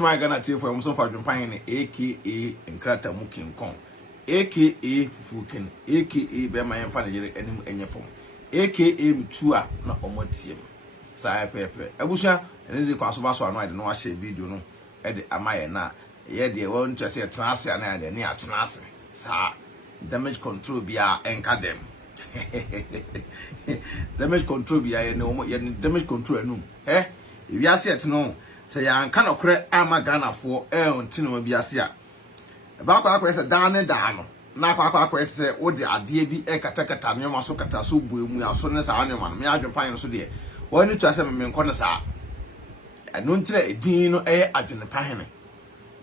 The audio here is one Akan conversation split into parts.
my Ghana tea for some Adwenepahene aka Agradaa mu King Kong aka Fufuken aka be my fan yere enim enye fom aka Mtua na omotiem sa pepe abusha ene de kwaso ba so anu ade no a share video no e de amaye na ye de won to say trance na de ne atrance sa damage control bia enka dem damage control bia ye no ye damage control anum wi ase et no say yan ka no kore ama Ghana fo onti no bi ase a ba kwa akwa say dan ne dan no na akwa say wo de ade bi katakata ne ma so kata so bu emu aso ne sa ane ma no me Adwenepahene so de woni to ase me nko ne sa eno ntira edin no Adwenepahene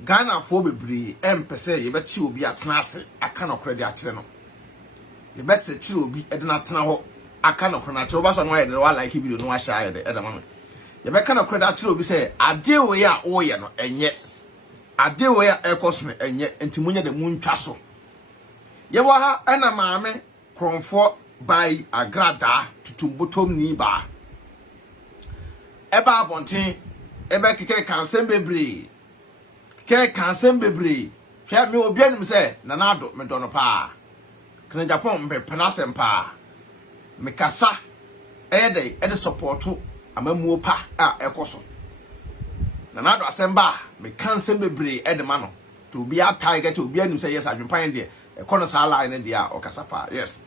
Ghana fo bebre empese ye beti obi atena ase aka no kore de akyere no ye bese kyere obi e de na tena ho aka no kore na kyere oba so no ye de wa like video no wa share de da mama ye be ka no kore de akyere obi say ade we a wo ye no enye ade we a ekosme enye entimunya de muntwa so ye wa ha ana maame Trofuoɔ by Agradaa tutumbotom ni ba eba abonten eba keke kansem bebre ke kansem bebre hwe me obi anim se na nado me do no pa kana Japan mpe panasem pa me kasa ede supporto amamuo pa a ekoso na nado asemba me kansem bebre ede ma no to obi atai to obi anim se yes Adwenepahene de ekono sa line de a okasa pa yes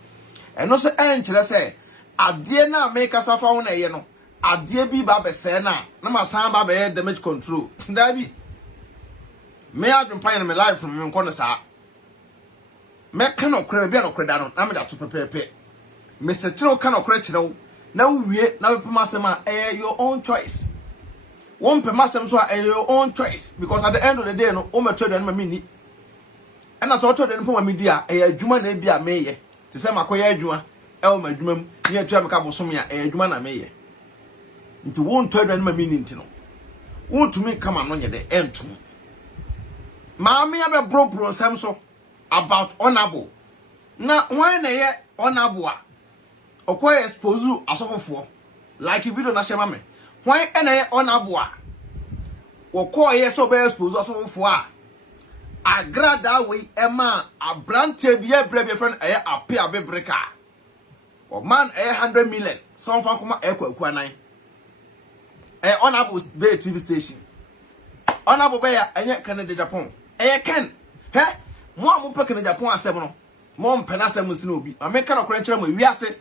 eno se enkyere se ade na me kasa fa ho na ye no ade bi ba be se na ma san ba be damage control ndabi me Adwenepahene me life from me nko sa me kan okra bi an okra da no na me da to pepepe me se tiro kan okra kire wo na wie na be masem a your own choice won pe masem so a your own choice because at the end of the day no o me trade ma mini and as auto den poma media adwuma na bia meye te se makoya adwuma o ma adwuma mu ni atua me ka bosom ya adwuma na meye nti won trade ma mini nti no won tumi kama no nyede entum maami abe bro sam so about honorable na why na ye honorable a okoye expose asofofo like video na shema me why na ye honorable a okoye so be expose asofofo a Agradaa we ema abrante bia brebe friend ape abebreka o man 100 million some fan kuma kwaku anan honorable be TV station honorable be ya enye Canada Japan ken he mo amupe Canada Japan asem no mo mpena asem si na obi ameka na kora kire mo wiase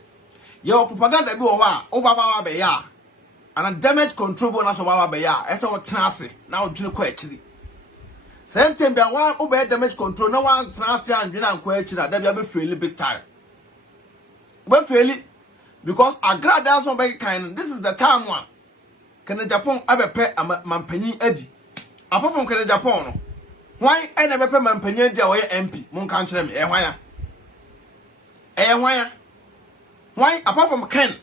ye o propaganda bi wo ho a o baba be ya and damage control bo na so baba be ya ese o tenase na o dwene kwa akiri Same be one over damage control no one transfer and dwina nko akira da bia be fail big time. We fail because Agradaa so be kind this is the time one. Can Japan abepe mampanyin adi. Apart from Can Japan no. Why I never pay mampanyin adi a MP mon kan kire me hwan ya. Hwan ya. Why apart from Ken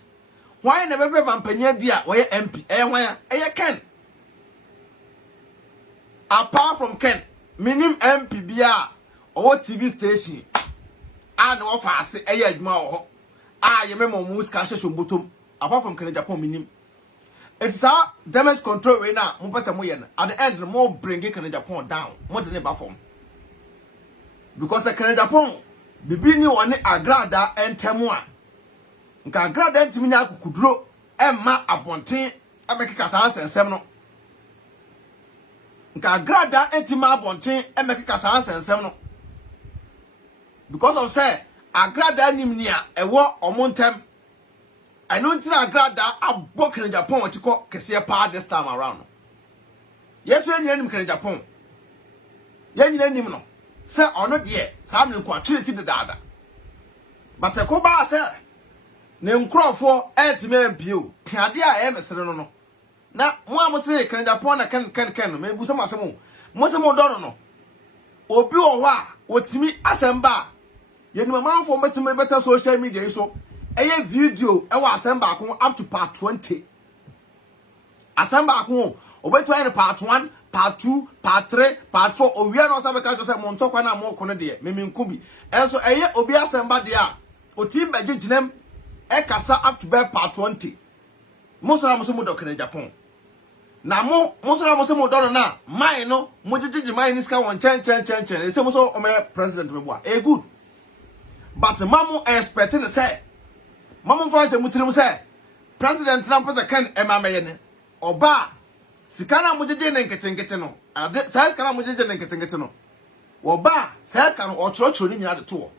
why never pay mampanyin adi a MP hwan ya. Ken apart from Ken minim MP bia or TV station and no fast adwuma ho ye memo muska hwehwe botom apart from Can Japan minim it's our damage control right now mo pese mo ye na at the end mo bring Can Japan down mo de ne ba form because Can Japan bibi ni woni Agradaa entemu a nka Agradaa entimi na akukuduro emma abonten amekika sansensem no nka Agradaa entima abonten emekika sansensem no because of say Agradaa nimni a ewo omontem I know ntina Agradaa abok Can Japan otiko kese pa this time around yes we nim Can Japan ye nyina nim no say ono de sam ne kwa tweti de dada but ko ba say ne nkrofo entime mpio ade a emesere no na mo amose Can Japan na kan no me bu sama asemo mo se mo do no obi wo ho a otimi asemba ye ni mamanfo betime beta social media so eye video e wa asemba ko up to part 20 asemba ko obetwa ni part 1 part 2 part 3 part 4 owia no sabe ka jo se mo ntokwa na mo ko no de meminkubi enso eye obi asemba de a otim bagiginem e kasa up to part 20 mo so na mo so mo do Can Japan na mo so na mo se mo do na mine no mo jiji mine ni ska won chen e se mo so o me president me boa e good but mamu expecting say mamu fa se mutirim say president na pese kan e ma meye ne oba sika na mo jiji ne nkete no ade sai sika na mo jiji ne nkete no oba sai sika no o choro ni nyina de to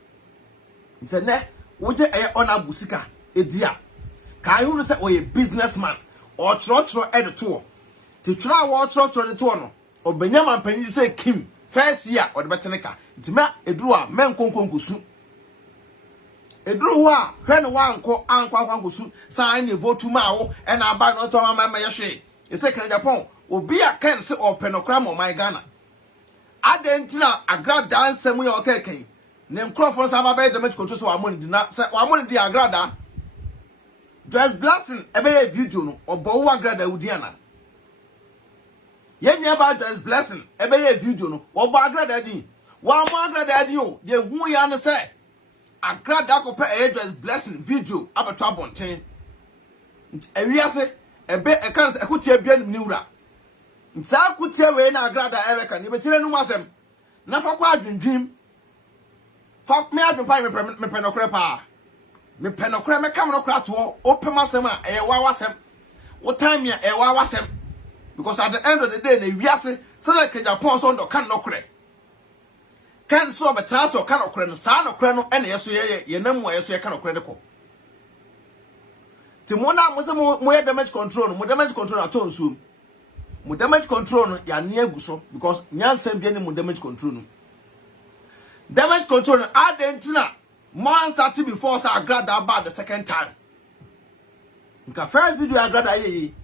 nse ne wo je e ona busika edia ka yu no say o ye businessman o choro e de to ti tra wo choro de to no obenya mampanyi say Kim first year o de beteneka ntima eduru a men konkonkusu eduru ho a hwe ne wanko ankwankusu sai ne votu ma wo e na aba no to ma yehwe e say Agyapong obi a ken se openokra mo my Ghana adentina Agradaa nsemu ye okeken ne nkrofo sa ba be damage control so amoni di na se amoni di Agradaa just blessing ebe ye video no obo wo Agradaa udiana ye nya ba just blessing ebe ye video no obo Agradaa di wa mo Agradaa di o ye hu ya no se Agradaa ko pe e just blessing video abeto abonten ewiase ebe e kan se ekutia bia ni wura nsa kutia we na Agradaa eweka ni betire nu masem na fa kwa adwendwim fa me adwempa me penokre pa me penokre me kam no kra to open masem a e wa wasem wo time ya e wa wasem because at the end of the day na wiase se like Agyapong so ndo kan nokre kan so betra so kan nokre no sa nokre no ene yeso ye nam wa yeso ye kan nokre de ko ti mo na mo se mo ye damage control mo damage control aton so mo damage control no ya ne aguso because nyansem bia ni mo damage control no damage control adentina man started before sa Agradaa about the second time nka first video Agradaa ye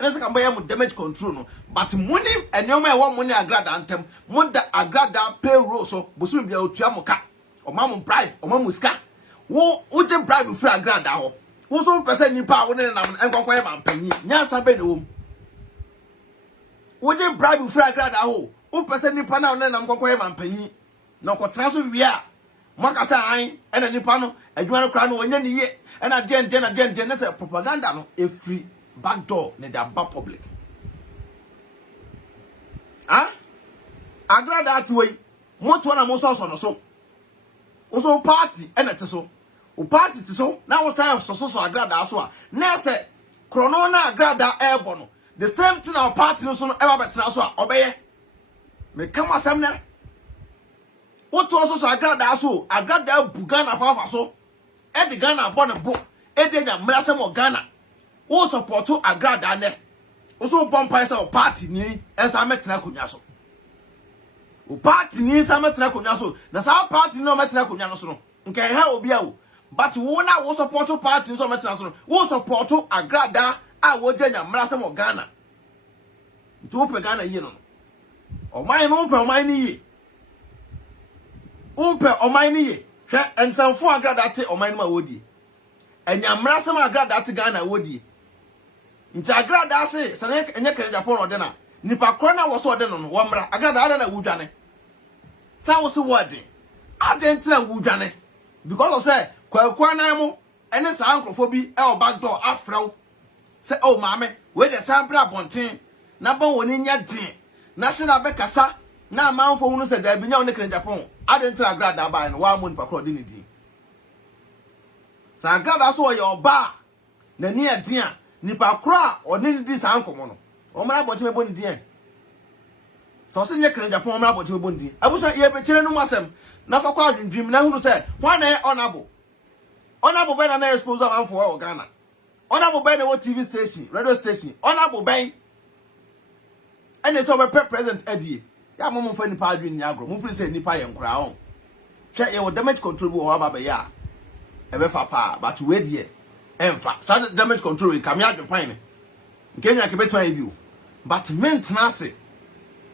ene se kan boy mo damage control no but money enyoma e wo money Agradaa antem mo da Agradaa payroll so bosum bia otua mo ka o ma mo bribe o ma mo ska wo je bribe free Agradaa ho wo so person nipa wo ne nam enkokoye mampanyi nyansa be de wo wo je bribe free Agradaa ho wo person nipa na wo ne nam enkokoye mampanyi na ko tra so wia maka sa an ena nipa no adwuma no kra no wonya ni ye ena den na say propaganda no e free back door na the back public Agradaa atiwe moto na mo so no so wo so party ena te so o party te so na wo say so Agradaa so a na say krono na Agradaa ebo no the same thing our party no so no eba betra so a obeye me kam asem na what also so Agradaa so Agradaa buga na fafa so e de Ghana bo ne bo e de nya mrasem o Ghana wo support Agradaa ne wo so bompa say o party ni ensa metra konya so o party ni ensa metra konya so na sa party no metra konya no so no nke ha obi a wo but wo na wo support party so metra so no wo support Agradaa a wo de nya mrasem o Ghana nti pe Ghana yi no o man no pe o man ni yi Upe omaini ye hwe ensanfo Agradaa te omaini ma wodi enyamra sem Agradaa te Ghana wodi nti Agradaa se sane enye Agyapong ode na nipa kro na wo so ode no wo mra Agradaa na wudwane sa wo se wodi adentina wudwane because of say kwaku na mo ene sa ankrofo bi e o back door afrew se o maame we de sampra bonten na bon woni nya din na se na be kasa na manfo hunu se da binya woni Agyapong adentina Agradaa ba no wa mo nipa kro de ne di sa Agradaa so ye oba na ni adin nipa kro a oni ne di sa ankomo no o mara bote mebo ne di so se nye Agyapong o mara bote mebo ne di abusa ye be kire no masem na fa kwa adwindwim na hunu se hwan na honorable ben na expose amfo o Ghana honorable ben na TV station radio station honorable ben ene so be president adie ya mo fa nipa adwin ni agro mo firi se nipa ye nkura on hwe ye wo damage control bo wa ba ya e be fa pa but we die emfa sa damage control we kam ya adwin nkenya ke betima ebi o but maintenance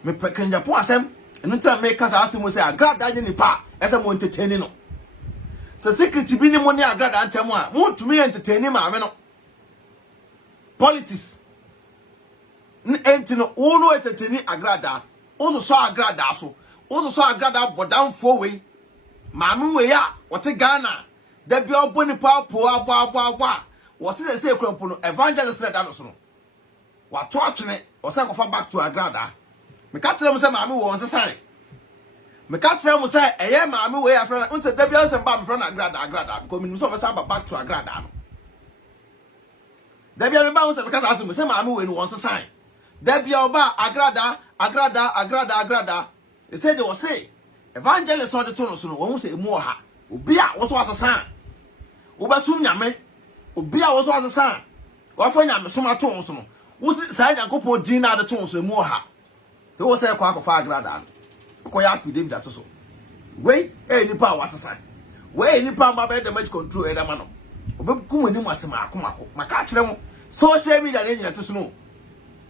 me Agyapong asem enu tira me kasa asem mo se Agradaa je nipa ese mo entertain no se secret bi ni mo ni Agradaa ntem a mo tumi entertain ma me no politics entino ono entertain Agradaa ozo so Agradaa so ozo so Agradaa bodamfo we maame we ya wote Ghana da bi oboni pa po abo wo se krampo no evangelist na da no so no What to atwene or say go back to Agradaa. Me ka tell them say maame wo on sesan. Me ka tell them say eye maame we afra na unse da bia say ba me fra na Agradaa because me so say back to Agradaa no. Da bia me ba unse me ka say maame we no on sesan. Da bia oba Agradaa. They said they will say evangelist on the tone so no won say emu oha. Obi a wo so asesan. Wo ba sum nyame. Obi a wo so asesan. Wo fa nyame so ma ton so no. Wo say Yankopon din na the tone so emu oha. They will say kwa fa Agradaa. Ko ya fi David aso. We nipa wasesa. We nipa ma be damage control e da ma no. Obekum ani mu asema akomako. Maka kire mo social media na nyina to so no.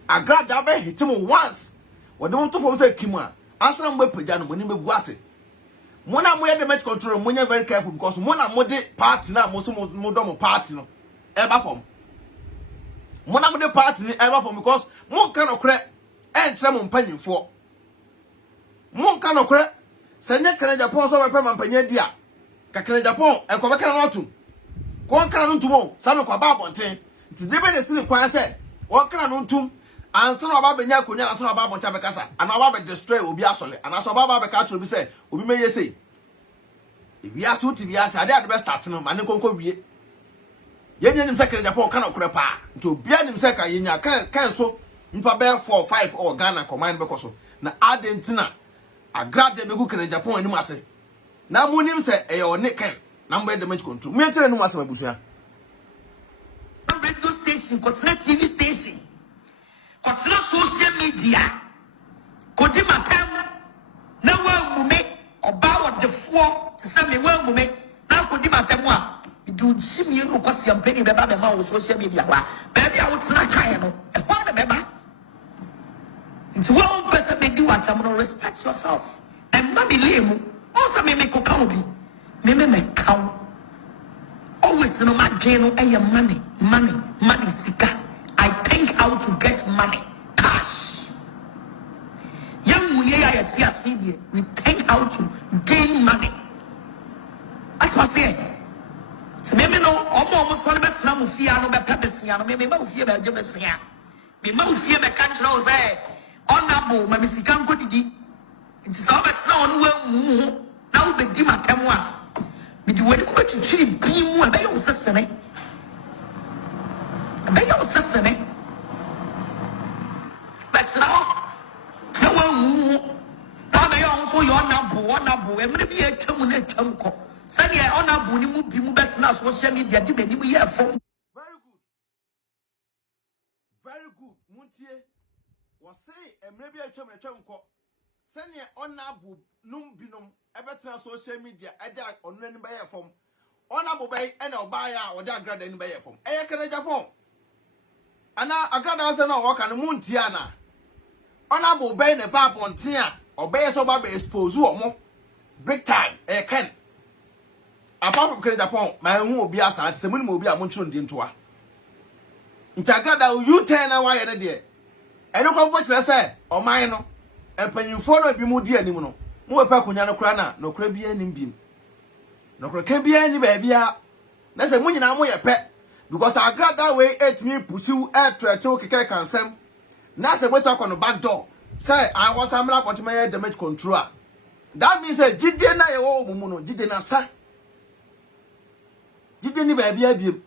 Agradaa be hit him once. What don't to form say Kimwa. Answer them with Pajano when you be ase. Mona mo damage control, when you're very careful because Mona mode party now, most modern party no. Ever from Mona mode party ever from because more kind of crack and some penny for more kind of crack. Send your Agyapong so my permanent penny dear. Agyapong and come back on to one can to more, some of Babonte. It's different as the choir said. What can I do? And son of Abenya Kunya and son of Babon Tabacasa, and our destroy will be asole, and as Baba Bacato will be said, we may say. If we are suit, if we are said, the best starts no man, go be. Yen second Japan cannot crepa to be an second in your can so in bear 4 or 5 or Ghana command because na Argentina a grad the book in Japan in Masse. Now, Munim said, a or Nick can number the match control. Me tell you, Massa Busia. Radio station, continent TV station. Kotena social media kodi mapem na wa mume oba wodefo te se me wa mume na kodi mapem a du nsimie no kwasi ampani beba be ma wo social media wa ba bia wo tena kan no e ho na beba nti one person me do what I'm no respect yourself and ma me lemu also me ko kan obi me kan always no ma gain no money sika. I think how to get money, cash. Young we think how to gain money. That's what I say. So maybe no, almost all the best now fear no be pepesiano, maybe no fear be jebesia. Me no fear be country no say honorable, my misikan ko didi. It is all best now on we now be di matemwa. Me di wedi ko to chiri bi mu e be yo sesene. Be your sister, eh? But now, no one now they also your nabu, and maybe a chumco. Send your honorable, you move people back now, social media, depending on your phone. Very good. Muntie was say, and maybe a chumco. Send your honorable, num binum, ever social media, I on any by a phone. Honorable bay and I'll buy or that grad any by a phone. I can Japan. Ana Agradaa say no work and moon tiana. Honorable bay ne pap on tia or bay so baby expose mo big time ken. Apart from Japan, my own will be as se mun mo bi a monchun di ntoa. Nti Agradaa you turn away na de. E no kwampo kire say o man no empanyimfo no bi mu di anim no. Mo we pa kunya no kra na no kra bi anim bi. No kra bi ani ba bia. Na se mun nyina mo ye pe. Because Agradaa way 8 me pursue air trecho keke kansem. Na se wetu akọ no back door. Say I was amla but my damage control. That means say jide na ye wo mumu no jide na sa. Jide ni ba bia biem.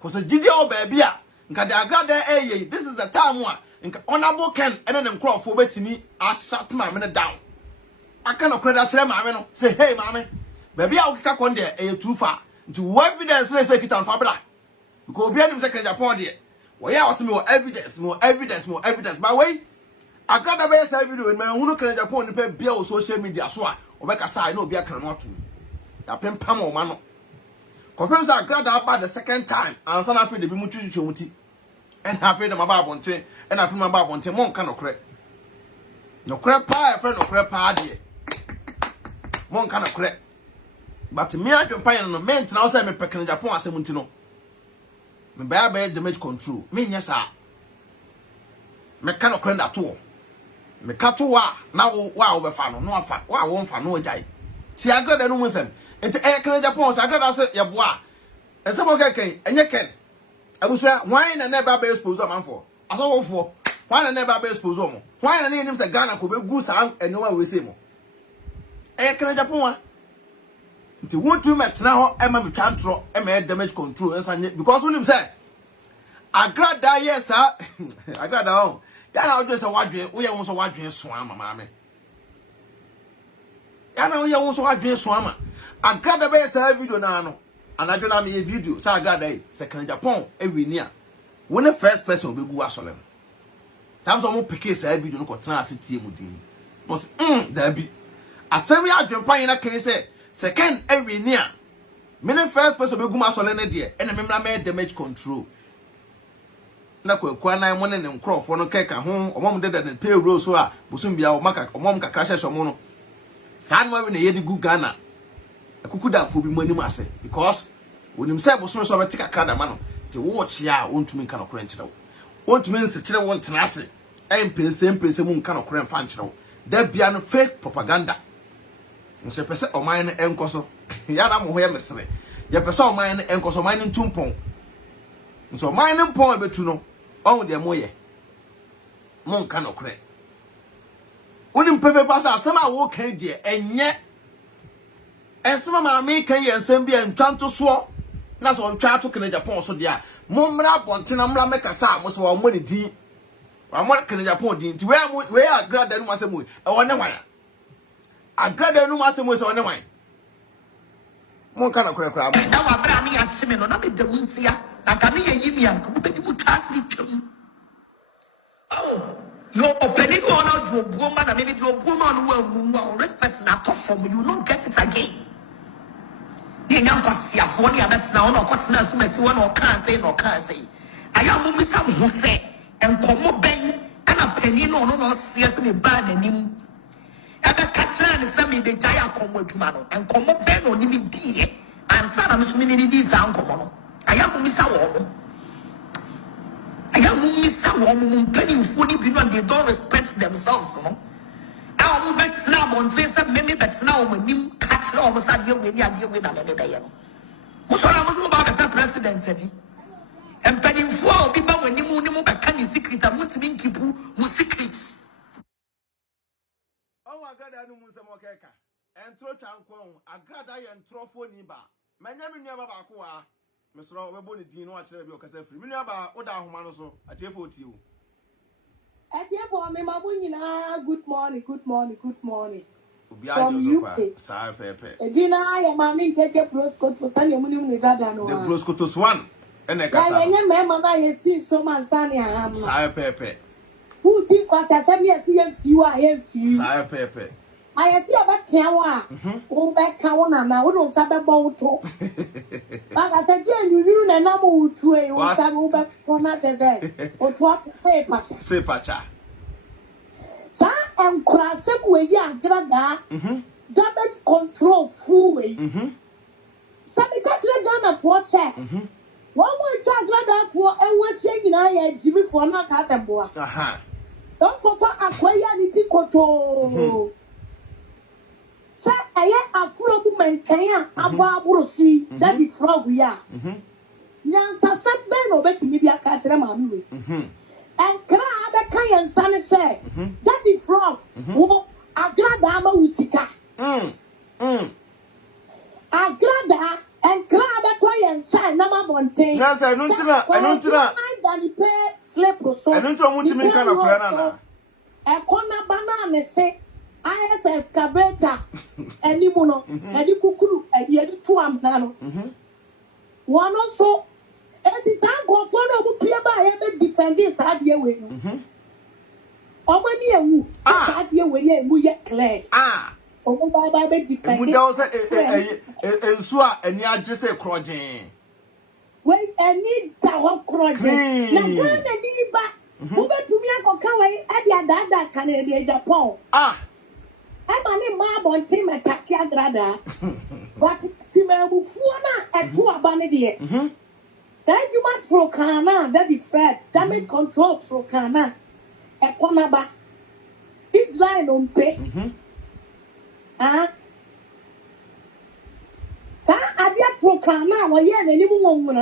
Cause jide o ba bia nka de Agradaa this is the time one nka honorable ken ene ne nkrofo betimi a shut my man down. Aka no credit kire maame no say hey maame ba bia o keka kon de too far. Nti evidence say kitan fabra. Because we are second Japan there. We are also more evidence. But wait, I got a best video in my own Japan and pay bill social media. So I make a sign no be a cannot to. That pen pamo mano. Confirms I got about the second time. And son afraid to be mutual. And I feel my barb on ten. And I feel my barb on 10 more cannot crack. No crap pie, friend, no crap pie. One cannot crack. But to me, I can find no man now say me pecking Japan as a muntino. Me ba damage control. Me nya sa. Me cannot crend at all. Me kato wa na wa obefa no afa. Wa won fa no jai. Ti Agradaa no musem. Enti e kan Japan sa Agradaa se ye boa. E se bo keken enye ken. Abusia why na never be exposed am for. asofo why na never be expose mo why na nim say Ghana ko be gu san enwa we say mo kene Japan a nti wontu metena ho ema me twantro ema damage control ensanye because wonim say Agradaa yes Agradaa on ya na odwe say wadwen wo ye won so wadwen so ama maame ya na wo ye won so wadwen so ama Agradaa be say video na no anadwo na me video say Agradaa say kene Japan ewi ni a when the first person will be go asolem times omo pick say video no ko tena asetie mu din must there be asemi adwempan na kan say second every near me the first person be go asolem na de e na memra me damage control na kwa na mo ne nkrofo no keka ho omom de the payroll so a busum bia omom kakra hye so mo no san mo we na yedi gu Ghana akukuda fo bi manim ase because wonim say busum so be kakra da ma no te watch ya wontumi nka no kora nkyerɛ wo wontumi nsekyerɛ wo ntena ase empese mu nka no kora mfa nkyerɛ wo da bia no fake propaganda nse pese oman no enkoso ya na mo ho ya mesere ya pese oman no enkoso oman no ntumpon nso oman no mpon abetu no on de moye mo nka no kora wonim pepe pasa asema wo kan die enye ensema ma me kan ye nsem bia ntwanto so na so twa to kene Japan so dia momra bontena mra mekasa mo so wo mo ne din wa mo kene Japan din ti we Agradaa no masemu e wone wan Agradaa no masemu so wone wan mo kana kura na wa bra me ya chime no na me da muntia na ka me yimi an ko be di mu twasri twam oh your opening one out your woman and maybe your woman will respect na top from you not get it again. Ni nyampa sia fo ni abetna ona okotena so mesi wona oka say aya mo misa mo se enkomo ben ana pani no no sia se me ba nanim ebe ka kira ni se me be jaya komo aduma no enkomo ben no ni me die ansa na me so me ni di sa enkomo no aya mo misa wo mo aya mo misa wo mo pani fo ni bi no they don't respect themselves no I'm bet now on this maybe bet now when you catch almost at you when you are with a baby. Most about the president said he and penning for people when you move back can secret and want to mean keep who secrets. Oh, I got a new Musamokeka and Trofuoɔ Agradaa and Trofuoɔ Niba. My name is never Bakua. Mr. Weboni Dino, I tell you, because every million about Oda Humanoso, I tell you. For me, good morning. From UK. Dina, I am take a brosco to Sunday morning with Radano. The broscotus one. And a casa. I see so much sunny. I am. Sire Pepe. Who think was I said, yes, you I am few. Sire Pepe. I see about Tiawa. Oh, back Kawana now. We don't sabe about it. But I said, you and I'm out to a or some back for not as a or to say pacha. Say pacha. Sa and crossing with Agradaa. Damage control fully. Some catch Ghana for set. One more Agradaa for and we're saying I had Jimmy for not as a boy. Don't go for Aquayanity Koto. Sa a frog woman can a barber see that be frog we are. Yansa said Ben obey media catcher mammy. And crab a kayan son said that be frog who Agradaa Usika. Agradaa and crab a kayan son number one thing. Yes, I don't pay slip or so. I don't want to make a corner banana say. IS excavator, and Nimono, and the cuckoo, and the other two am nano. One also, it is uncle for no clear by every defending side year with you. How many a woo? Side year with you, we yet clay. Oh, by defending. We also a swa and ya just a crojing. Well, I need that crojing. Now, turn the knee back. Who bet to me, Uncle Kawai, and your dad can in Japan. I'm a mob on Tim and Taki Agradaa. But Timabu Fuana at two abandoned. Thank you much for Kana, that be Fred, damage control for Kana. A Konaba. Israel on pay. Sa Adia for Kana, or yet any woman.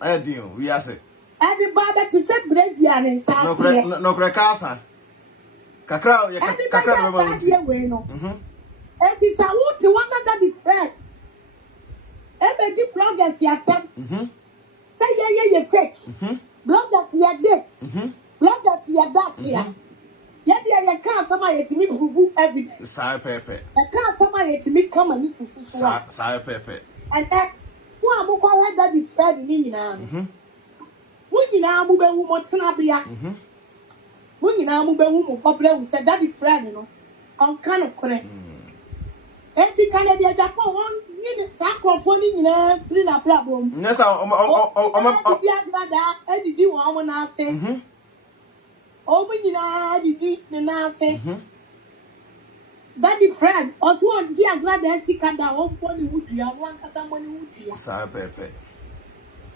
I do, we are say. I the barber to say Brazilian and South. No crackasa. Kakra, no. It is a wood to one that be fred. Every bloggers yatem. Say, fake. Bloggers yet this. Bloggers yet that here. Yet, you can't somebody to me prove evidence. Sire Pepe. I can't somebody to me come and listen to Sire Pepe. And that one will call her that be fred in England. When you now move a woman to Nabia. When you now move a woman popular who said that be fred, you know, on kind of correct. And you can't be a Japan one minute, sacrifice in a free problem. Yes, I'm I did you want to say. Oh, when you know, did the nurse Daddy friend, also on the Agradaa see can that one would you have one someone would you? Sire Pepe.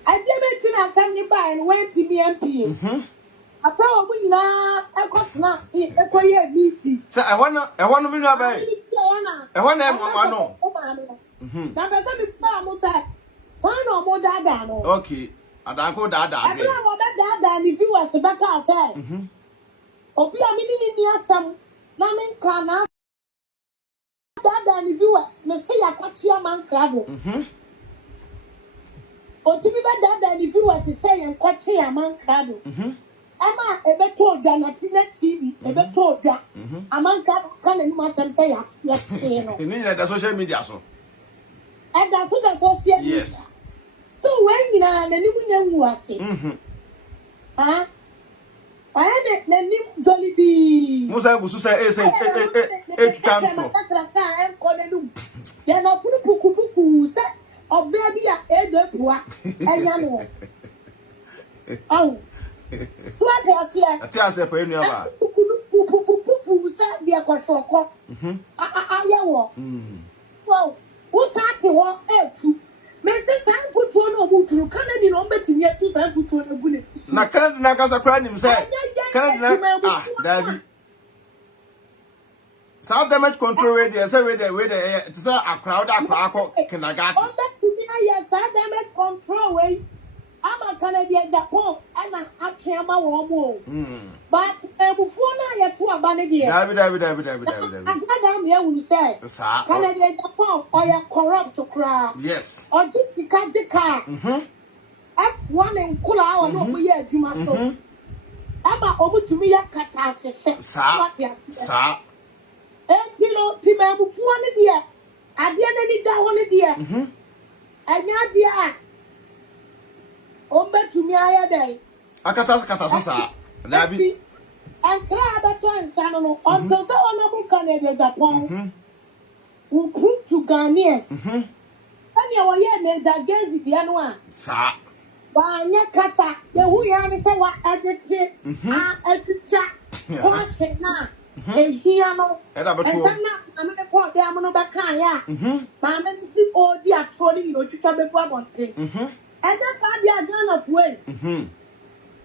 I did it in 75 and went to BMP. I told we now, I got not see a quiet meeting. So I want to be no bay. I want to have one. Now, there's some time say, why no more dada? Okay, I don't go dada. I don't know that if you was a better say. Obi a mini near some Namin Kana. Dada if you was Messiah Quatia man crado. Or to be better if you was saying Quatia man crado. Emma, a better than a TV, a better a man can must say, let's say, you mean the social media so. And that's what the social media. Yes. So when you know, and you was saying, huh? I had a name Jollibee. Musa was say, cancel. You're not Puku, set or baby at Edward, and Yano. Oh, Swat here. I tell you, for any of us. Puku, set the Aquashoko. Well, who's at the wall? Mrs. Sanford no mutu Canada no better yet to Sanford no bullet. Na Canada na kasa kra nim say. Canada na David. South damage control radio say we there to say a crowd akwa kinagati. On that to me yes South damage control way. I'm a Canadian Japan and an Achema woman. But before now you're too abandoned. David. I'm here will say Canadian Japan or you're corrupt to cry. Yes. Or just the car. F1 and Kula or no we are Jumaso. Emma over to me a catastrophe. Sir. And you know, Timber before the year. I didn't that one dear. And not dear. Ombe to me a day. Akata sir. Dabi. And crab and Sano until so honorable Canadian Japan will prove to Ghanaians. And you were here against the Anua. Sir. By Yakasa, the Huyani say what edited, every chat, washing now, and Hiano, and some I'm going to put them on the Bacaya. Mamma, see all the actually, you know, to trouble one thing. And that's how they are done of way.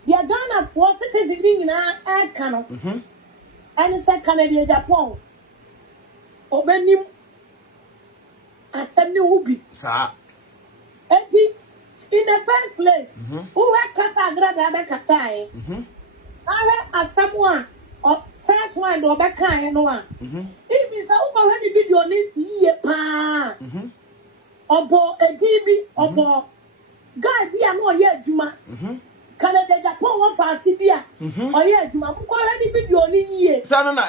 They are done of 4 citizens in our canal. And it's a Canadian Japan. Or when you assembly will be. Sir. In the first place, who had Agradaa Kasai? I had someone or first one or back and one. If it's already video need year pa or a TV or guy be a more yet Juma. Canada Japan one for Sibia or yet Juma who already video need year. Sana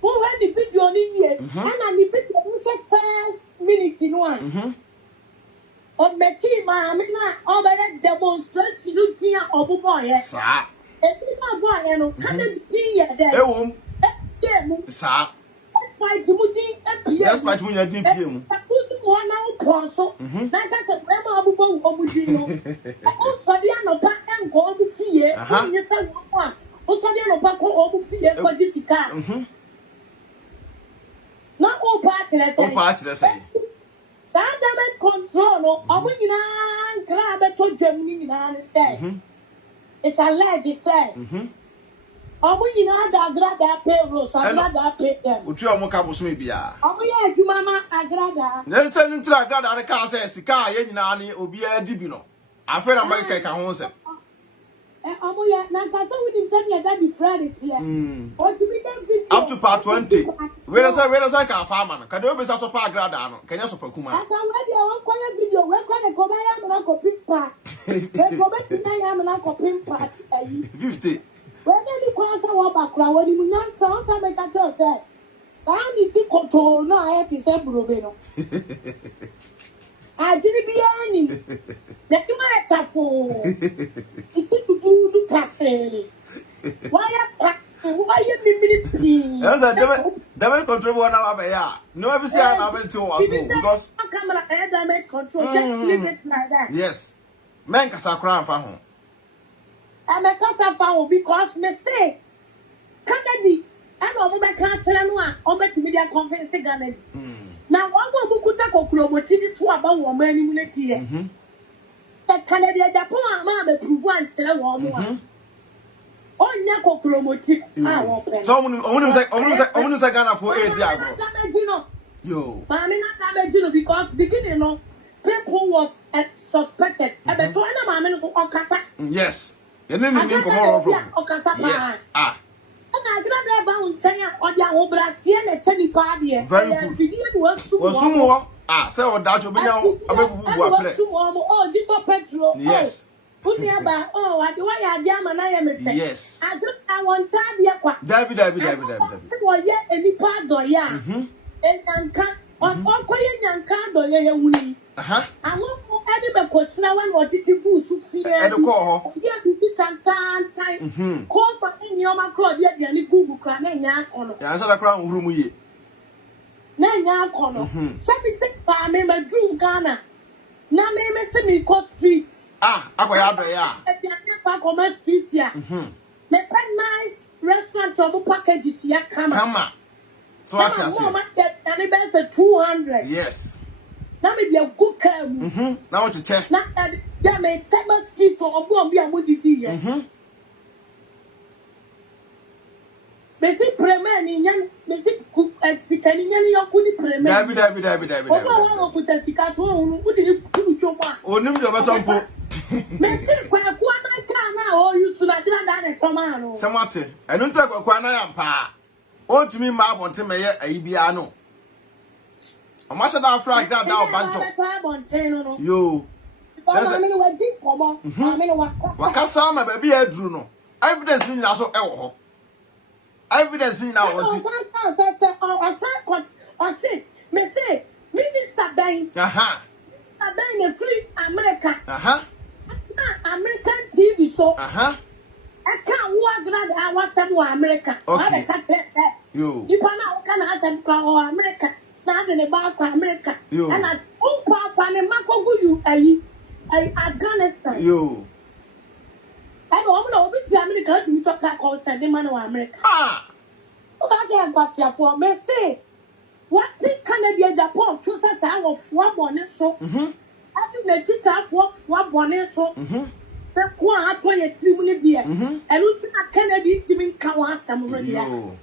who had the video need year and I need the first minute in one. On Becky, Mamma, or by that demonstration, Lutia or boy, sir. And people boy, and Canada tea at that. Sir. My Timothy, that's my junior deep. I put 1 hour also. Like I said, Grandma Abu Omudino. Also, the other pack and go to fear. Yes, I want. Also, the other pack over fear for Jessica. Not all parties, I say. Sound damage control, no, I will not grab to Germany and say. It's alleged, say. I will not Agradaa payroll, so Agradaa pay them. Would you almost come with me? Oh, yeah, to Mama Agradaa. Then send him to Agradaa and the car says, Sika, Nani, Obia Dibino. I feel I'm like a home set. Up to part 20. Where is a farmer? Can you be so far Agradaa? Can you support Kuma? I can video. Where can I go by? I'm not a pimp part. 50. When you cross our background, when you not sound, I make a choice. I need to control now. I have to say, Brubino. I didn't be any. The metaphor. It's to do the passage. Why you mean? Damage control one hour. No, ever say I'm able to was because camera damage control. Just leave it like that. Yes. Men can cry for home. I'm a casa because me say, Kennedy, I know my can't tell anyone, or bet media conference again. Now, one more could take a clomotini to about 1 minute here. The Canadian, the poor man, prove one tell a woman. Oh, Nako clomotip. Someone only say Ghana for 8 years. Yo, Mammy, not damaging because beginning of people was suspected. And the 20 mammy for Okasa. Yes. And then you come over from Okasa. Yes. Ah. And I got about 10 or the Obrasian at 10 party. Very good. Was some more. Ah, so that will be now. Oh, Jito Petro. Yes. Put me about, oh, I do I am and I am a friend. Yes. I want to David. Well, yet any part do ya. And Yanka on all quiet Yanka do ya winning. I won't any question one or to boost who fear and call. Yeah, be time. Call for any of my crowd yet, the Google clan and Yakon. Answer the crown room. Ye. Nan Yakon. Sabi sick by me, my drew Ghana. Now, me see me cross street. Ah, I Commerce street here. Me nice restaurant trouble packages here come on. So what you say? And it is a 200. Yes. Now me be a good car. Now what you tell? Now that me Tema street or go be a mudity here. Me see premier ni yan, me see sikani yan yo kuni premier. David. Oba wa put a sika so unu udi ku choma. Onim jo betompo. Me see kwaku anan kan na o yusu na dira da na toma no. Samate. Enu nta kwaku anan ya pa. Ontumi ma abonte meye ayibia no. Omasha da afra Agradaa obanto. Yo. I mean we deep komo. I mean wakasa ma ba bia aduru no. Evidence ni na so e wo ho. Evidence in our I say, me say, Minister Ben. Ben free America. American TV so. I can't walk around our somewhere America. Okay. You. You can ask them for America. Now in about America. You. And I own papa and Mako you Afghanistan. You. I don't know which America to talk about sending money to America. That's a question for me. Say, what did Canada Japan choose us out of 4 bonnet so? I think the cheetah for 4 bonnet so. The Qua 23 million, and we took a Kennedy to me Kawa some radio.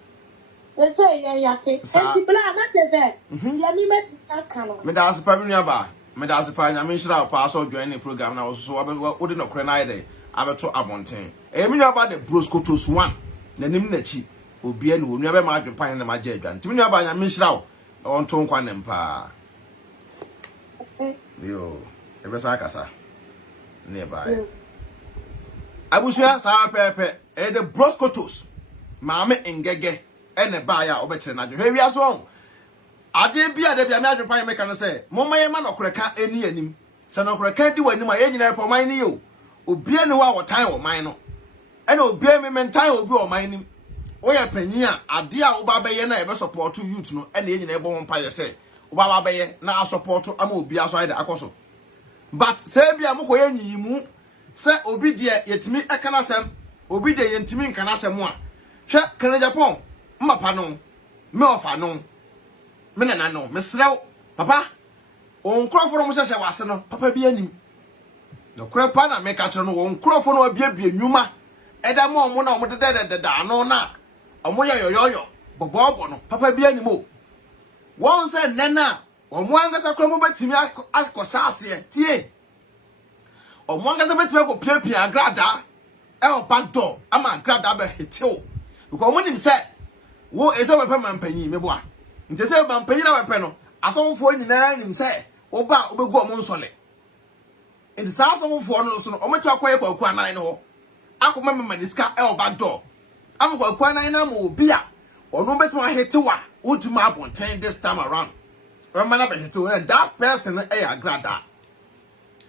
They say, yeah, take some black, they said. Yami met that color. Medas Pamina, Medas Pine, I mentioned our parcel joining the program now, so I wouldn't know Crenide. I will talk about thing. I mean about the Broscotus one, the name the cheap. Obi enu wo nua be ma adwen na ma je adwan timi nua ba nya menhira wo on to nkwa ne mpa yo e be sa kasa ne ba abusua sa pepe e de broscotos maame ngege e ne ba ya obekire na adwen hwe wiase won ade bia de bia me adwen pan me kan se momma ye ma nokoreka eni anim se nokoreka di wanim a ye nyina pe oman ni yo obi enu wa wotan wo man no e na obi me mentan obi wo man nim oya panyia ade a oba beye na ebe support youth no e na enyina ebo mpa ye say oba beye na support ama obi aso ide akoso but say bia mko ye nyimu say obi de yetimi ekana sem obi de yentimi nkana sem a hwe kana Japan mmapa no me ofa no me na no me srew papa on kroforo mo hye wase no papa bi anim no krepa na me ka kire no on krofo no abiebie nwuma eda mo mo na mo de no na omo yoyoyo bobo no papa bi animo won se nena omo angasa kromo betimi akosa ase tie o mo ngasa betime ko pia Agradaa e back door ama Agradaa be hitew because mo nim say wo ese we pe mampanyi meboa nti say mampanyi na we pe no asonfo nyina nim say wo ba obegu o mo nsole nti sa asonfo no so no o metu akoye kwaku anan no akoma maniska e back door am kwaku anan na mo obi a ono betu ahitewa wontuma abonten this time around remember be hitew and that person e Agradaa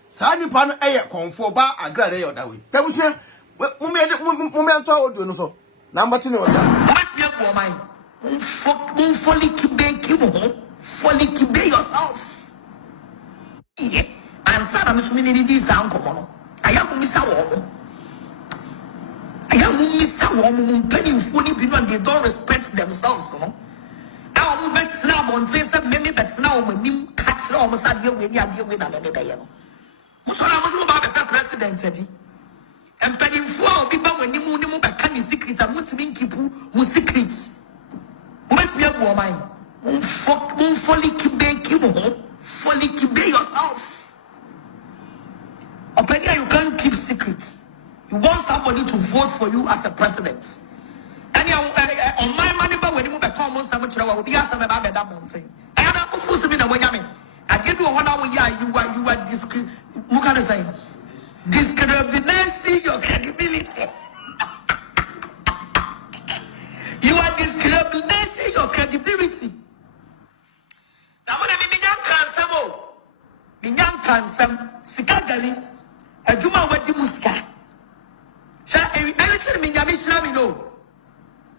sa nipa no e konfo ba Agradaa e odawe tabusia mo me anto audio no so number 2 no just what's your poor mind fully keep yourself yeah and sana musumini ni di sa nkomo no ayam misa wo mo mpanimfo ni bi no they don't respect themselves no now mo bet na mo say me bet na o manim catch na o mo sa de we ni ade we na me be ye no mo so na mo so ba be president adi empanimfo a obi ba wanimu ni mo be ka ni secret a mutimi nkipu mo secrets mo bet me abu o man fully keep yourself. Opinion, you can't keep secrets. You want somebody to vote for you as a president. And on my money, but when you move a common cemetery, will be asked about that mountain. And I'm supposed to be the way I give you 1 hour, you are discriminating your credibility. You are discriminating your credibility. Now, when I Minyan Kansam, Sikagari, a Juma Wadi Muska. Everything Minyami no.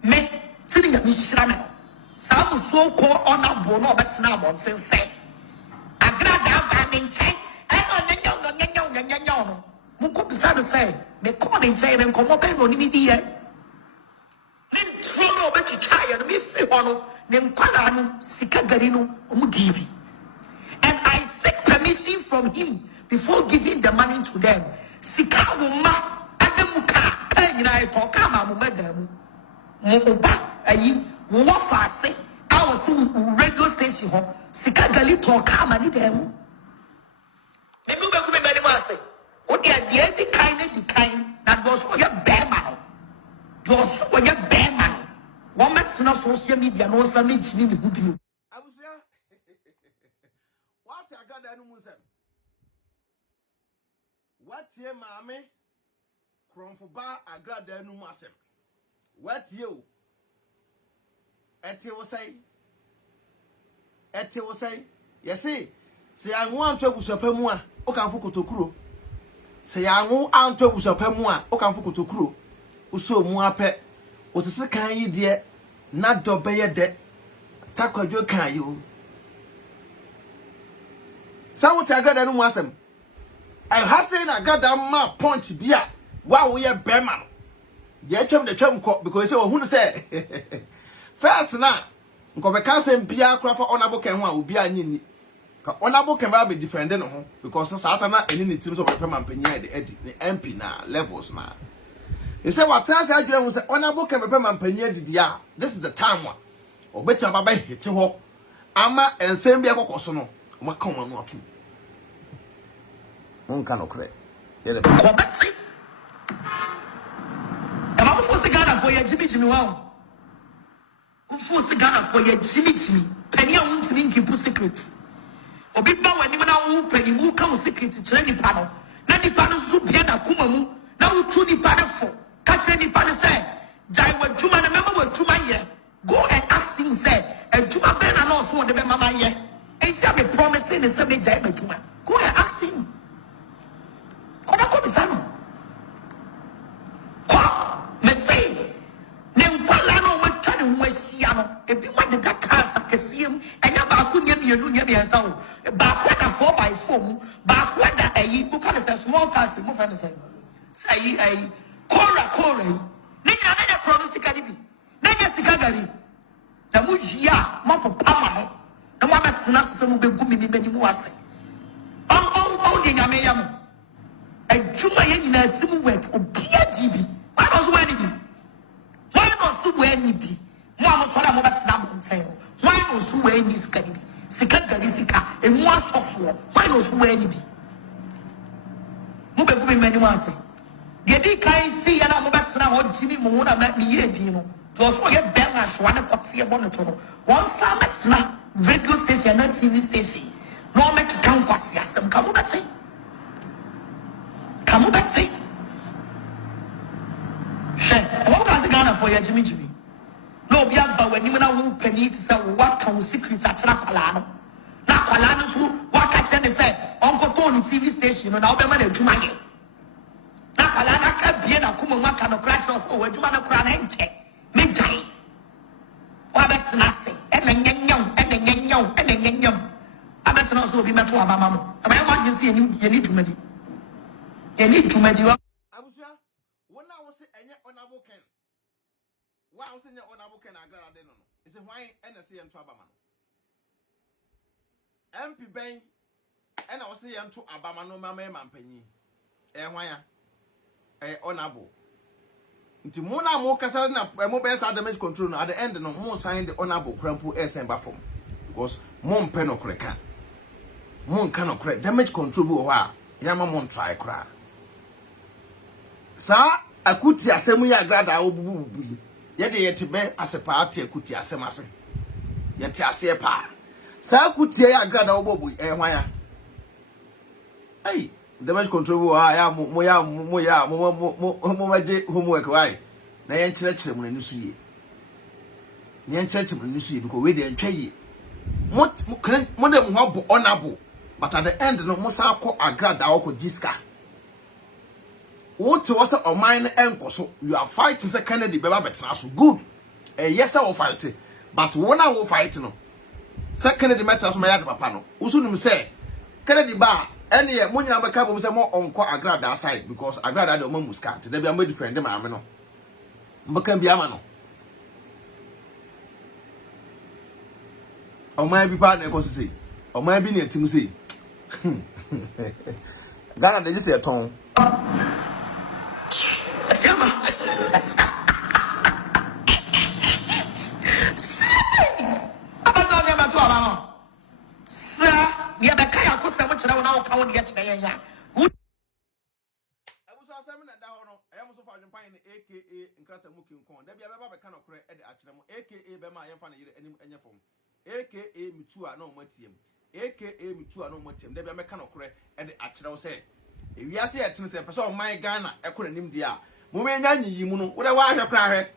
Me, sitting at Mishrano. Some so called honor bono, but now on say. Agradaa banning chain, and on the young Muko beside say, me calling chain and come up on the idea. Then Trono, but you try and miss the honor, then Kalano, Sikagarino, Mudivi. And I seek permission from him before giving the money to them. Sika wuma ademuka kanyina etoka ma mumedam. Moba ayi wo fase out radio station ho. Sika gali toka ma ni dem. Nemu be ku be mani mo ase. O de ade di kind na do so ye bema. Do so ye bema. Wo metsena social media no sa me chini ni hu bi. Agradaa no musem watie maame kromfo ba Agradaa no musem watie o ete wo sai yesi se anwo anto abusuapa mu a o kan fo kotokuro se anwo anto abusuapa mu a o kan fo kotokuro uso mu apɛ osese kan yi de na dobe ye de takwadwo kan yi o Sawo Agradaa no mu asem. I have seen Agradaa ma punch bia. Wa wo ye bema. Ye twem de twem ko because say ohunu say. First na nko be ka sem bia kra fa honorable ken ho a obi anyi ni. Ka honorable ken ba be defend no ho because sa na eni ni team so be pema mpanya de edi ni MP na levels na. He say what trans adwere ho say honorable ken be pema mpanya didi a. This is the time one. Obetia baba hit ho. Ama ensem bia kokoso no. Come on, what you? One can occur. Yeah, Kobetsi. I'm a force Ghana for your Jimmy wow. Who force Ghana for your Jimmy? Penny, I want to keep secrets. Or be bound when you now penny who come secrets to any panel. Not the panel soup yana kumamu. Now to the panel for catch any panel say. Jai what Juma remember what Juma ye. Go and ask him say. And Juma Ben and also the Mama ye. Ain't me promising the same day. Go and ask him. Go be son. Qua, me say, Nempalano, what can you wish yano? If you want the Dakar, Cassium, and your Bakunia, you so. Backward 4x4, backward a book as a small castle, move and say, a Cora, Nina promise Academy, Nina Sigagari, the Mujia, Mop Pama. No one that's not some be gummy many more say. Oh, the Yamayam. A Juma in a Zimu web or Pia TV. Why was when why not so when be? Mamma Sola that's not on sale. Why not so when this can be? Sika Garisika, and more software. Why not so when be? Mube gumi many once. Yedi kai see and I'm back now. Jimmy Mona met me here, Dino. To also get Bemash, one of see a monitor. One summits now, radio station and TV station. No make it count for some come back say. Come back say. Share. What was the Ghana for your Jimmy? No, be about when you know penny to say what can secrets at Napalano. Now, Palanos who what catch and say, Uncle Tony TV station, and I'll be money to my game. Now, Palana can't be a Kumaka no cracks or a Jumana crown and check. Midday. What that's nothing. And then young, and then young, and then young. I bet also be met to Abama. I want you see you need to make it. You need to make you up. I was here. When I was in your honorable Ken. Why was in your honorable Ken Agradaa? Is it why NSC and Trabaman? MP Ben, and I was saying to Abamano Mamma Mampany. Why? Honorable. Into Mona Mocasana, a mobile damage control at the end, no more sign the honorable Crampo SM Baffom. Because Mon Penocreca. Mon cannot correct damage control. Yamamon try cry. Sir, I could see a semi Agradaa obubu. Yet yet be as a party, a cutia semase. Yet I say pa. Sir, could see Agradaa obubu, why? Hey, damage control. I am moya homework. Why? Nayan church when you see. Yan church when you see because we didn't pay. What modern honorable, but at the end, no Mosako Agradaa or Jiska. What was a mine and so you are fighting the Kennedy Babette good. Yes, I will fight it, but when I will fight no. Second, the matters my other pano. Usunum say Kennedy bar any money number cabo say more on Agradaa side because Agradaa the woman was cut. They be a made friend, the mamma. Mbakan be amano. O my be partner cause say. O my be near Tim say. Ghana they just say a tone. Sama. Sir, we have a kayak for so much now. How get me? I was assembling that down. I am so far in Pine, aka in Crata Mukim Con. There be a kind of credit at the Achram, aka Bema Yafan any form, aka Mitua no Matium, aka Mitua no Matium. There be a kind of credit at the Achram say. If you are saying to a person, my Ghana, I couldn't name the Mumani Yimuno, what I want to cry.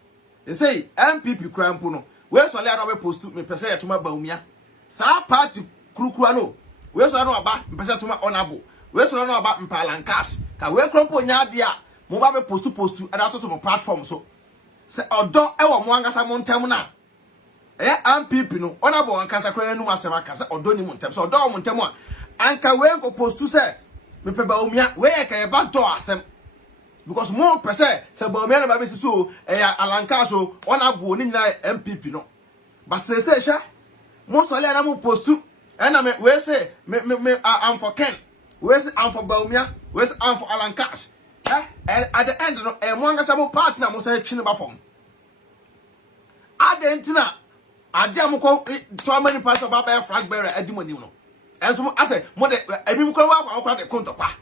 They say, MPP Crampuno, where's a letter post to me, per se to my Baumia? Sa party Krukuano, where's I know about Pesa to my honorable, where's I know about Mpalankas, can we crumple Yadia, Mubabe post to and out of my platform so. Say, or don't ever Mwanga Montemuna. MPP no, honorable and Casacran no Masamaka, or Donny Montem, so don't Montemua, and can we go post to say. Me pe Baumia where can you back to asem because more per se Baumia ba besi so alanka so honorable ni na MPP no but say sha mo so le na mo postu and na me we say me am for Ken we say am for Baumia we say am for alanka at the end no mo anga sa mo party na mo say twi ne ba fom adentina ade amko to many parts of ba flag bearer adimoni no. And so I say, Mother, I mean, I the counterpart.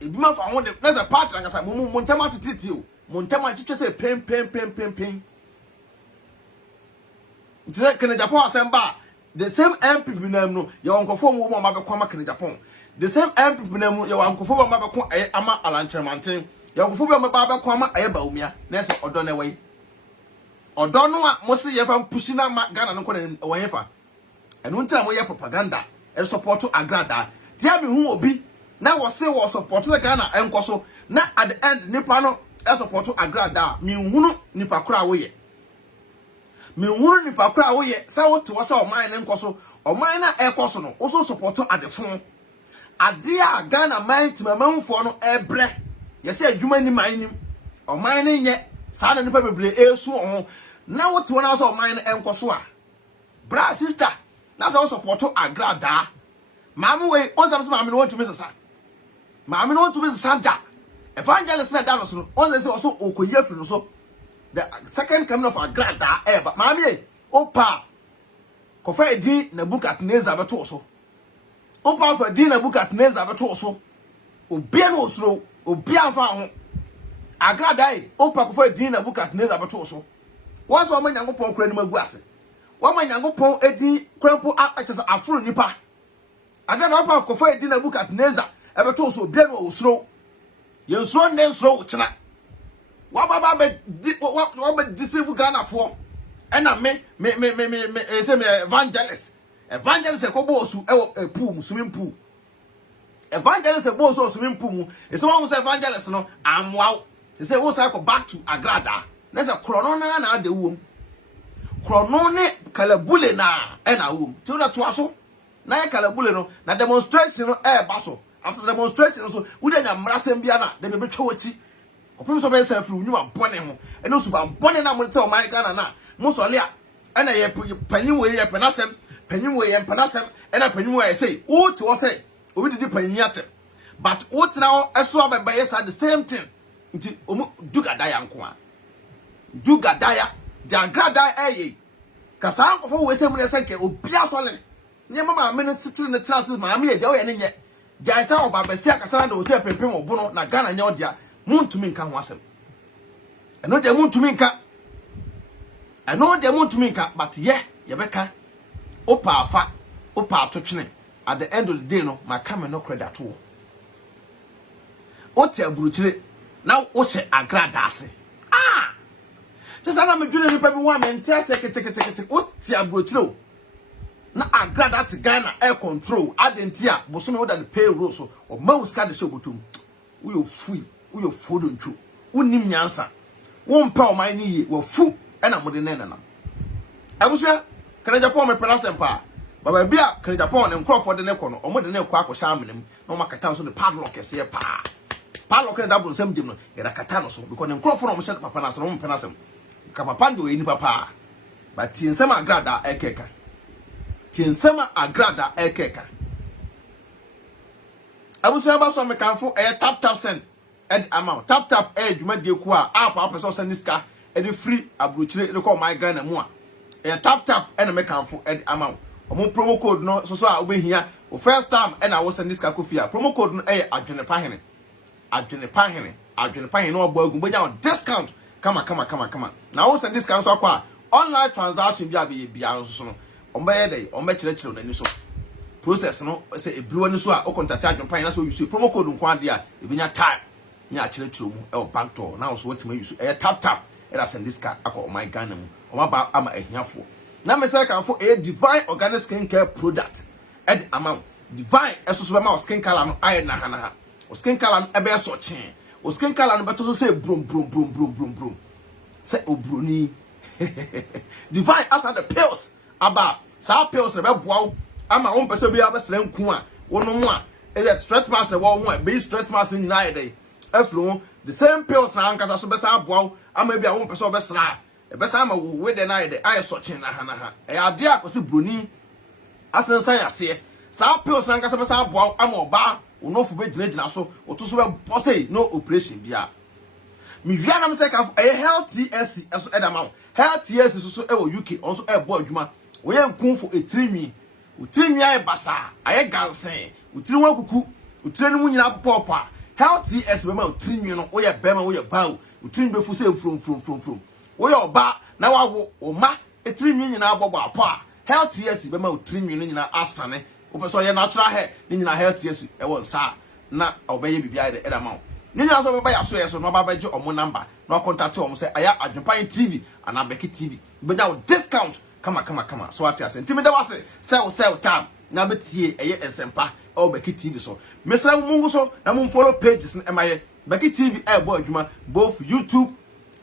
If you have found there's a part like I said, Montema to teach you. Montema teacher say, pain. It's like Japan, Samba. The same MP name, your uncle for woman, Mabba Kwama in Japan. The same MP name, your uncle for Mabba Ama Alanchamantin, your uncle for Mabba Kwama, Ayabaumia, Nessa or Donaway. Or don't know what most of you have pushing out Ghana and whatever. And one time we have propaganda and support to Agradaa. Tell me who will be. Now was say was support to Ghana and Koso. Now at the end, Nipano and support to Agradaa. Me wunu Nipakra way. Me wunu Nipakra way. So to us our mine and Koso or mine air Kosono. Also support to at the phone. Adia Ghana mine to my mouth for no air breath. You say you many mining or mining yet. Sada Nipa be air so. Now what one house of mine and Kosoa. Bra sister. That's also support to Agradaa. Mamma way, also mammy want to miss a son. Mammy want to miss a Santa. Evangelist said that also Okoye from so. The second coming of Agradaa, but mammy, Opa. Coffee D. Nebuchadnezzar Batoso. Opa for D. Nebuchadnezzar Batoso. obia no osuro obia fa ho Agradaa opa ko fa din na Nebukadnezar beto so won so Nyankopɔn kura ni magu ase won Nyankopɔn edi krampo akese aforo nipa Agradaa opa ko fa din na Nebukadnezar ebeto so obia no osuro yensuro ndensuro chena wababa be deceive Ghana for ena me say me evangelist ko bosu e pool swimming pool evangelist e bosu swimming pool e say one say evangelist no amwa e say wo say go back to Agradaa na say krono na de wom krono ne kalabule na ena wom ti na to aso na kalabule no na demonstration no e ba so after demonstration so we dey na mrasem bia na de be twa wachi opem so be say fru nyuma bone ho eno so ba bone na mo tell my Ghana na mo so le a ena ye panyin we ye penasem panyin we ye penasem ena panyin we say o ti wo say obi didi panyin atem but o tena eso abeba yes the same thing nti omu dugadaya nko a dugadaya the Agradaa eye kasa ankofo we say mo ne sanke obi asole nye mama me no sitir ne trase ma me ye de o ye ne nye jaisa oba besi akasa na o say pempem obo no na Ghana nya odia muntumi nka ho asem eno de muntumi nka but ye beka opa afa opa atotwene at the end of the day no my come no credit at all oti aburuchire na wo che Agradaa ase just ana me dwene nipa bi wa me ntia sekete oti aburuchire na Agradaa ti Ghana air control adentia boso me wo da the payroll so o ma wo ska de so botum wo yo fui wo fodo ntwo unim nyansa wo mpa o man ni wo fu ena mode nenana abusia kana Japan me pena sempa baba bia kana Japan ne nkrofo de ne kono o mode ne kwa akosha amnem no makata so de padlock ese pa padlock ne double sem jim no era kata no so because ne nkrofo no mo sha papa na so mo pena sem ka papa ndo eni papa but tinsema Agradaa ekeka abusia ba so me kanfo tap send ed amount tap dwuma de ku a apa person send niska ed free abrochire de call my Ghana mu a tap and make amfo ed amount omo promo code no so a obehia o first time and I was send niska kofia promo code no Adwenepahene no obo agun bonya discount kama na wo send niska so akwa online transaction bia so no ombe dey ombe kire na ni so process no say ebruwa ni so a o contact Adwenepahene na so use promo code nko ade a ebinya time nya kire mu e bank to na so wetima use tap era send this car akọ my Ghana mu o ma ba ama ehiafo na me say kan fo divine organic skincare product ed amount divine eso so be ma skin color no aye na ha o skin color no e be so chen o skin color no beto so say brum say obroni divine as the pills aba sa pills be boa ama won pese bi abesere nku a wono mu a e stress mass e wo ho be stress mass ni na dey afro the same pills na ankasa so besa aboa ama bia wo pese obesra e besa ama we de na dey aye so chen na ha e ade akosi broni asensan yase sa pills na ankasa besa aboa ama oba onofu be gina so otuso be bossy no operation bia mi via na me say ka e health TSC eso edama health TSC so e wo UK also e bo adwuma wo ye nkun fo etirimi utirimi aye basa aye gansen utiri wakuku utiri no nyina popopa health TSC be ma utirimi no wo ye bema wo ye bawo utirimi be fu say from wo ye oba na wawo o ma etirimi nyina abogbo apo health TSC be ma utirimi no nyina asane wo person ye natural hair ni nyina health TSC e won sa na obeye bibia de edama nyina so be ya so yeso no baba je omo number no contact omo say aya Adwenepahene TV and Abeki TV be now discount kama so ati ase ntimi da wase sell time na betie eye esempa Abeki TV so mesra mungu so na mun follow pages na emaye Abeki TV e bo adwuma both YouTube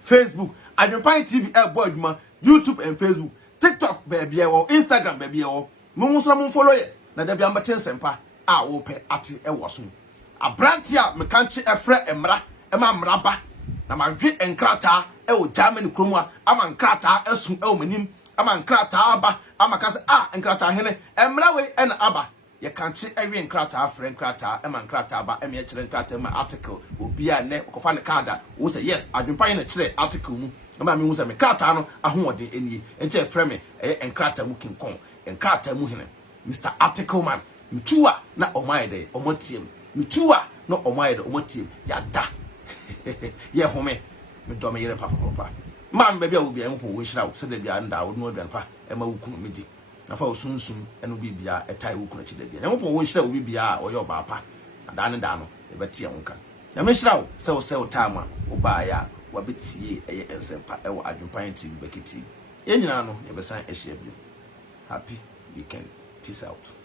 Facebook Adwenepahene TV e bo adwuma YouTube and Facebook TikTok baby e wo Instagram baby e wo mungu so na mun follow ye na da bia mbete esempa a wo pe ati e wo so abrantia mekanche efre emra ema mraba na madwe enkrata e o Germany kromwa ama nkrata esu e o manim ama nkrata aba ama kase nkrata hene emra we e na aba ye kanche ewe nkrata afre nkrata ema nkrata aba ema ye kire nkrata ema article obi a ne kofa ne kada wo say yes Adwenepahene na kire article mu ema me hu say me nkrata no ahode enie enche efre me e nkrata mu kinkon nkrata mu hene Mr Article man mtua na omaide omotiem mtua no omo ye omo team ya da ye home me do me yere papa man baby a wo bia nko wo hira wo se da bia nda wo no aduan pa e ma wo kunu medi na fa wo sunsun eno bibia etai wo kunu chi da bia nko wo hira wo bibia o ye oba pa da ne da no e betie wonka na me hira wo se wo time wo ba ya wa betie eye ensempa e wo Adwenepahene TV bekiti ye nyina no ye besan ehia bi happy weekend peace out.